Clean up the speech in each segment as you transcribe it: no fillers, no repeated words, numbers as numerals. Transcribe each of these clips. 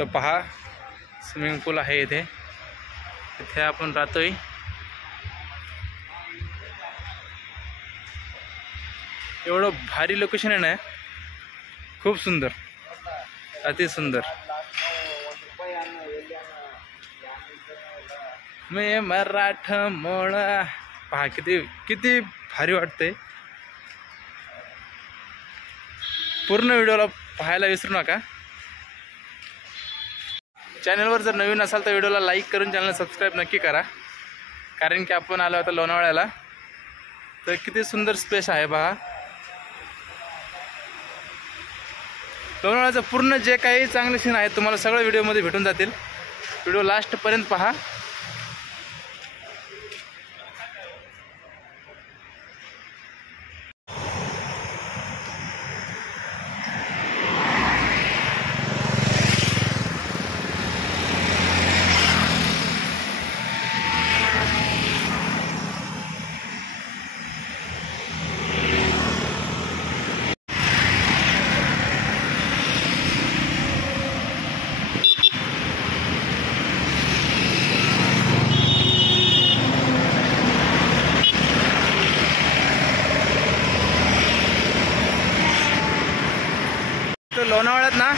तर पहा swimming pool आहे इथे, इथे आपण राहतोय। एवढं भारी लोकेशन आहे ना, खूप सुंदर, अति सुंदर। मी मराठा मोळा, पहा किती किती भारी वाटते। पूर्ण व्हिडिओला पाहायला विसरू नका। चॅनलवर जर नवीन असाल तर व्हिडिओला लाईक करून चॅनल सबस्क्राईब नक्की करा, कारण की आपण आलो आता लोणावळ्याला। तर किती सुंदर स्पेस आहे पहा। लोणावळ्याचं पूर्ण जे काही चांगले सीन आहेत तुम्हाला सगळं व्हिडिओमध्ये भेटून जातील। व्हिडिओ लास्टपर्यंत पहा। लोणावळ्यात ना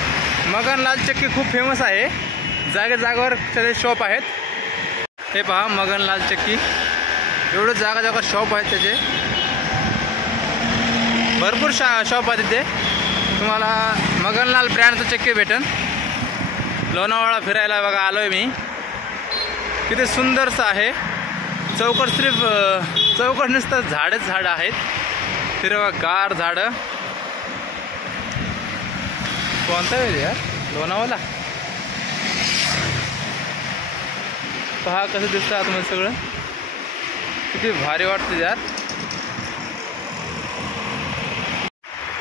मगनलाल चक्की खूप फेमस आहे, जागे जागेवर त्याचे शॉप आहेत। हे पहा मगनलाल चक्की, एवढं जागा जागा शॉप आहेत त्याचे, भरपूर शॉप आहेत तिथे। तुम्हाला मगनलाल ब्रँडचं चक्की भेटेल। लोणावळा फिरायला बघा आलोय मी, किती सुंदरसं आहे। चौकट सिर्फ चौकट नुसतं झाडच झाडं आहेत, हिरवागार झाडं। कोणता वेळ यार लोणावळा, पहा कसं दिसतं आतमध्ये सगळं, किती भारी वाटतं यार।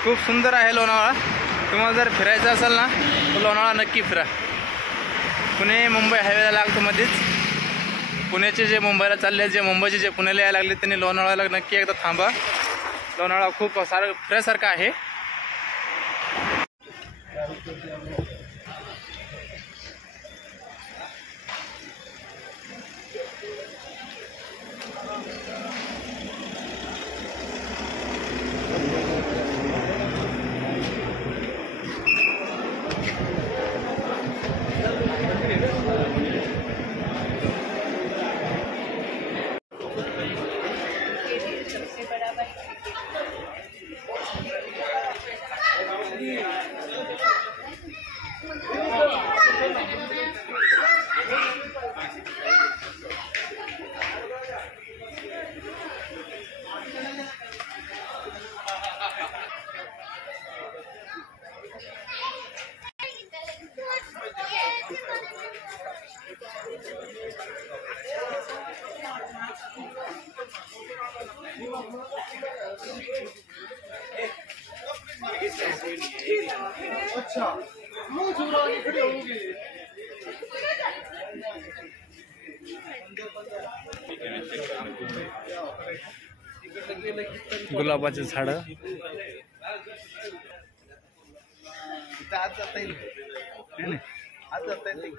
खूप सुंदर आहे लोणावळा। तुम्हाला जर फिरायचं असेल ना तर लोणावळा नक्की फिरा। पुणे मुंबई हायवेला लागतो मध्येच। पुण्याचे जे मुंबईला चालले, जे मुंबईचे जे पुण्याला यायला लागले, त्यांनी लोणावळ्याला नक्की एकदा थांबा। लोणावळा खूप सारं फिरायसारखं आहे। अच्छा वो जुरानी खड़ी होगी। गुलाबाचे झाडं, आज जाता येईल, आज जाता येईल।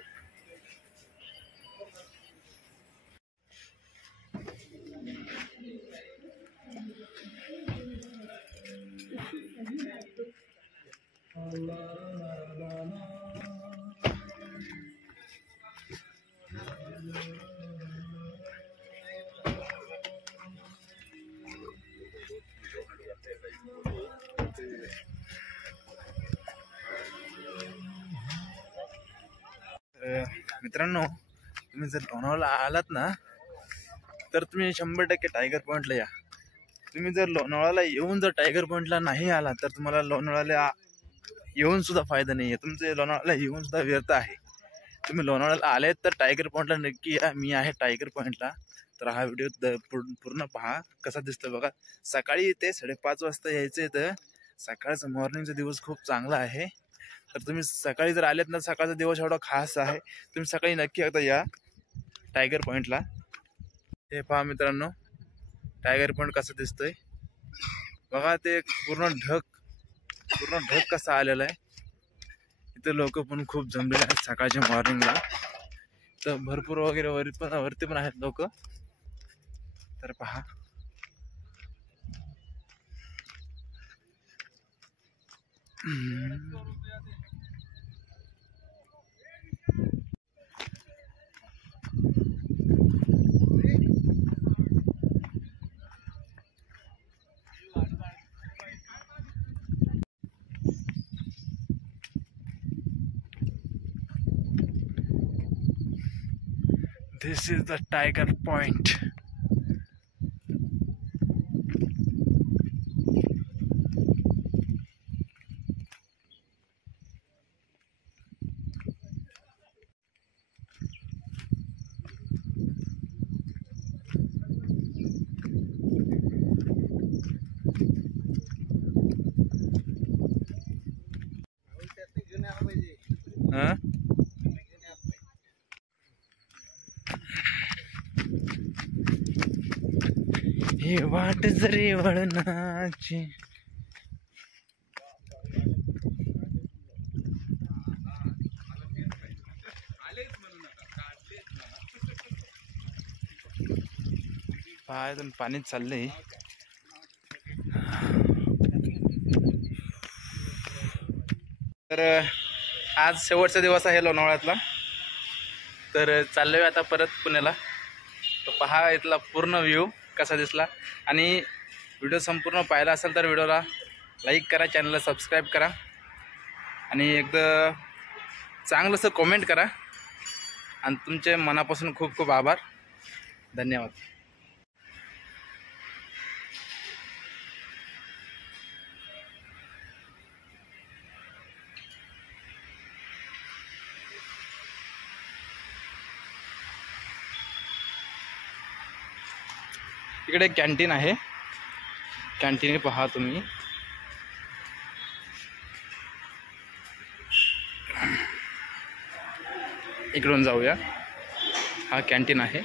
मित्रांनो, तुम्ही जर लोणावळ्याला आलात ना तर तुम्ही 100% टायगर पॉईंटला या। तुम्ही जर लोणावळ्याला येऊन जर टायगर पॉईंटला नाही आला तर तुम्हाला लोणावळ्याला येऊन सुद्धा फायदा नाही आहे, तुमचे लोणावळ्याला येऊन सुद्धा व्यर्थ आहे। तुम्ही लोणावळ्याला आले तर टायगर पॉईंटला नक्की या। मी आहे टायगर पॉईंटला, तर हा व्हिडिओ पूर्ण पहा कसा दिसतो बघा। सकाळी इथे 5:30 वाजता यायचं, तर सकाळचा मॉर्निंगचा दिवस खूप चांगला आहे। तर तुम्ही सकाळी जर आलेत ना, सकाळचा दिवस एवढा खास आहे, तुम्ही सकाळी नक्की एकदा या टायगर पॉईंटला। हे पहा मित्रांनो, टायगर पॉईंट कसं दिसतोय बघा। ते पूर्ण ढग कसा आलेला आहे, इथे लोक पण खूप जमलेले आहेत सकाळच्या मॉर्निंगला. तर भरपूर वगैरे वरती पण आहेत लोक. तर पहा this is the tiger point. घेऊन यायला पाहिजे. हा ही वाट जरी वळणाची. पायातून पाणीच चाललंय. तर आज शेवटचा दिवस आहे लोणावळ्यातला. तर चाललोय आता परत पुण्याला. तर पहा इथला पूर्ण व्ह्यू कसा दिसला. आणि व्हिडिओ संपूर्ण पाहिला असेल तर व्हिडिओला लाईक करा, चॅनलला सबस्क्राईब करा आणि एकदा चांगलंसं कमेंट करा. आणि तुमचे मनापासून खूप खूप आभार. धन्यवाद. इकडे कॅन्टीन आहे. कॅन्टीन पहा तुम्ही. इकडून जाऊया. हा कॅन्टीन आहे.